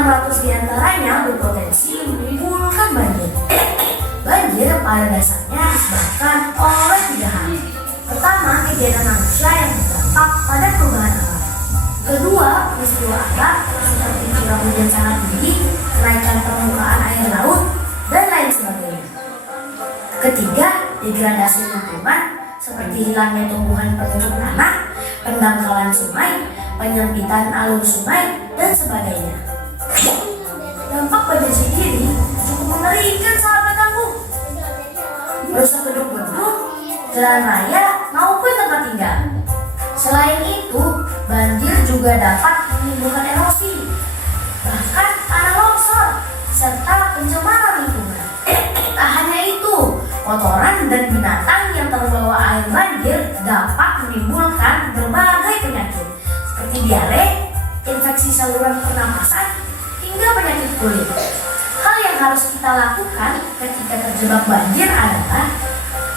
600 diantaranya berpotensi menimbulkan banjir. Banjir pada dasarnya disebabkan oleh 3 hal. Pertama, kegiatan manusia yang berdampak pada perubahan alam. Kedua, peristiwa alam seperti curah hujan sangat tinggi, kenaikan permukaan air laut, dan lain sebagainya. Ketiga, degradasi lingkungan seperti hilangnya tumbuhan penutup tanah, pendangkalan sungai, penyempitan alur sungai, dan sebagainya. Dampak banjir sendiri cukup mengerikan sahabat tangguh. Merusak gedung-gedung, jalan raya, maupun tempat tinggal. Selain itu, banjir juga dapat menimbulkan erosi, bahkan tanah longsor, serta pencemaran lingkungan. Tak hanya itu, kotoran dan binatang yang terbawa air banjir dapat menimbulkan berbagai penyakit seperti diare, infeksi saluran pernapasan, hingga penyakit kulit. Hal yang harus kita lakukan ketika terjebak banjir adalah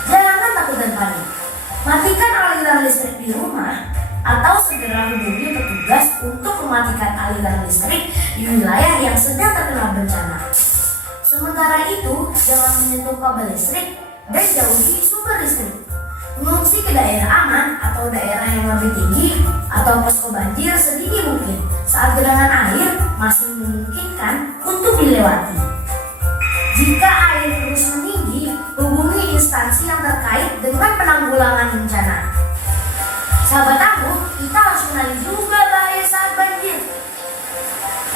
jangan takut dan panik. Matikan aliran listrik di rumah atau segera hubungi petugas untuk mematikan aliran listrik di wilayah yang sedang terkena bencana. Sementara itu, jangan menyentuh kabel listrik dan jauhi sumber listrik. Mengungsi ke daerah aman atau daerah yang lebih tinggi atau posko banjir sedini mungkin saat genangan air masih memungkinkan untuk dilewati. Jika air terus meninggi, hubungi instansi yang terkait dengan penanggulangan bencana. Sahabat tangguh, kita harus mengenali juga bahaya saat banjir.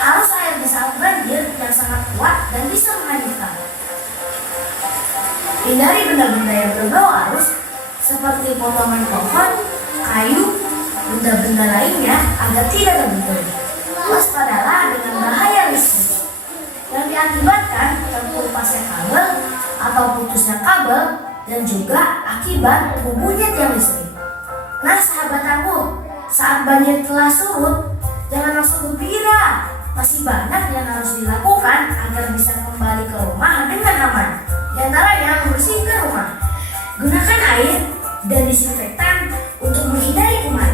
Arus air di saat banjir yang sangat kuat dan bisa menghanyutkan. Hindari benda-benda yang berbau arus seperti potongan pohon, kayu, benda-benda lainnya agar tidak terbentur. Waspadalah dengan bahaya listrik yang diakibatkan terkelupasnya kabel atau putusnya kabel dan juga akibat rubuhnya tiang listrik. Nah sahabat tangguh, saat banjir telah surut, jangan langsung gembira. Masih banyak yang harus dilakukan agar bisa kembali ke rumah dengan aman. Di antaranya membersihkan rumah. Gunakan air dan disinfektan untuk menghindari kuman.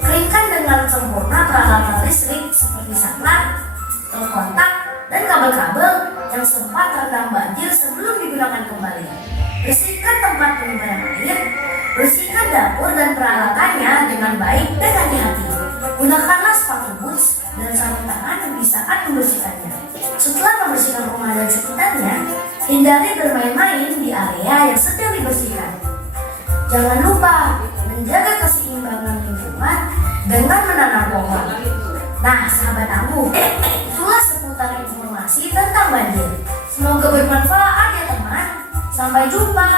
Keringkan dengan sempurna peralatan listrik seperti saklar, tel kontak, dan kabel-kabel yang sempat terendam banjir sebelum digunakan kembali. Bersihkan tempat penyimpanan air, bersihkan dapur dan peralatannya dengan baik dan hati-hati. Gunakanlah sepatu boots dan sarung tangan di saat membersihkannya. Setelah membersihkan rumah dan sekitarnya, hindari bermain-main di area yang sedang dibersihkan. Jangan lupa menjaga keseimbangan lingkungan dengan menanam pohon. Nah, sahabat tangguh, itulah seputar informasi tentang banjir. Semoga bermanfaat ya teman. Sampai jumpa.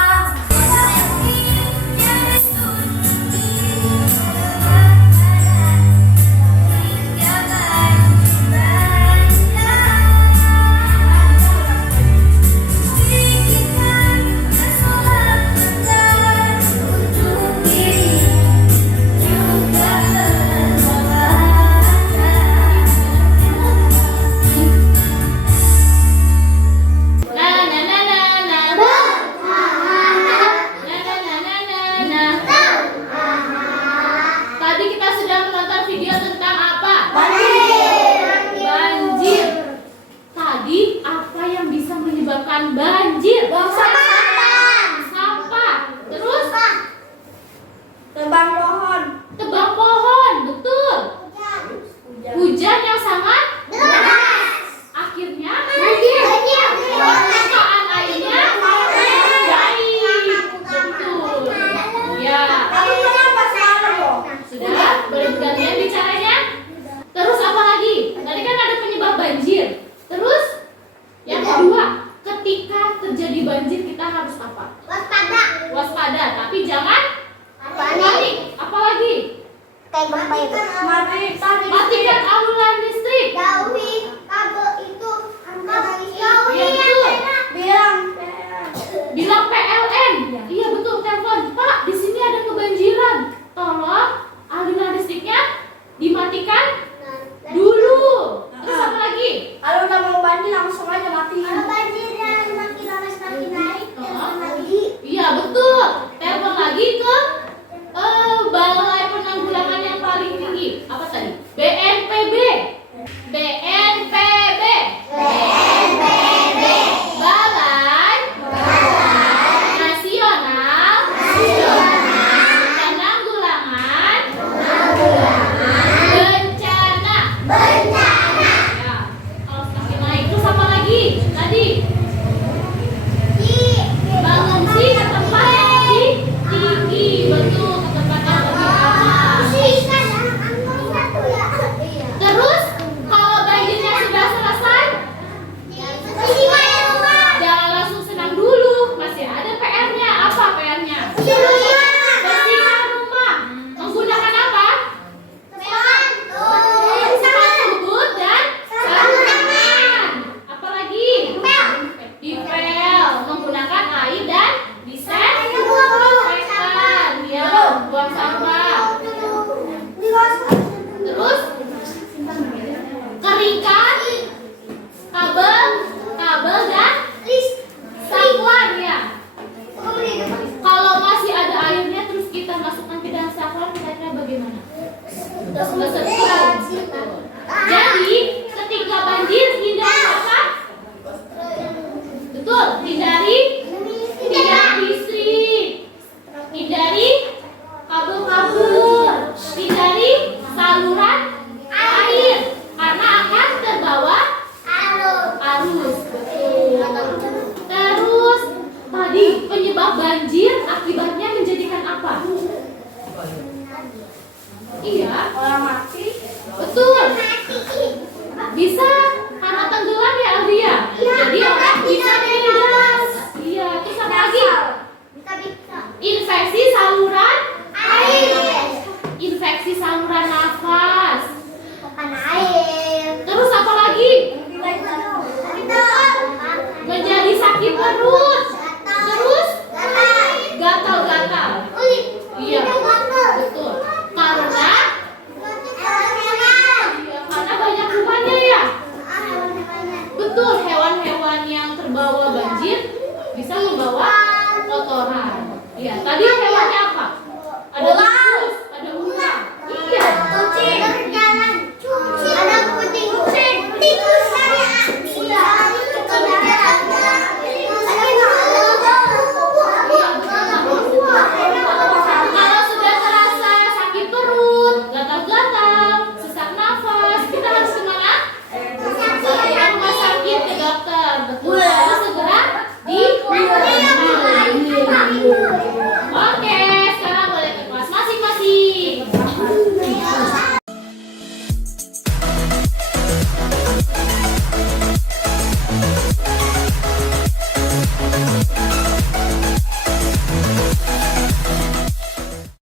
Banjir, sampah, terus tebang pohon, betul. Hujan yang sangat deras, akhirnya permukaan airnya naik, betul. Ya, sudah boleh bergantian bicaranya. Terus apa lagi? Tadi kan ada penyebab banjir. Terus yang kedua, ketika terjadi banjir kita harus apa? Waspada, tapi jangan panik. Apalagi? Matikan aliran listrik. Bilang PLN. Iya betul, telepon. Pak, di sini ada kebanjiran. Tolong aliran listriknya dimatikan dulu. Terus apa lagi? kalau udah mau banjir langsung aja matiin. Iya betul. Telepon lagi ke balai penanggulangan yang paling tinggi. Apa tadi? Terus ngesentuh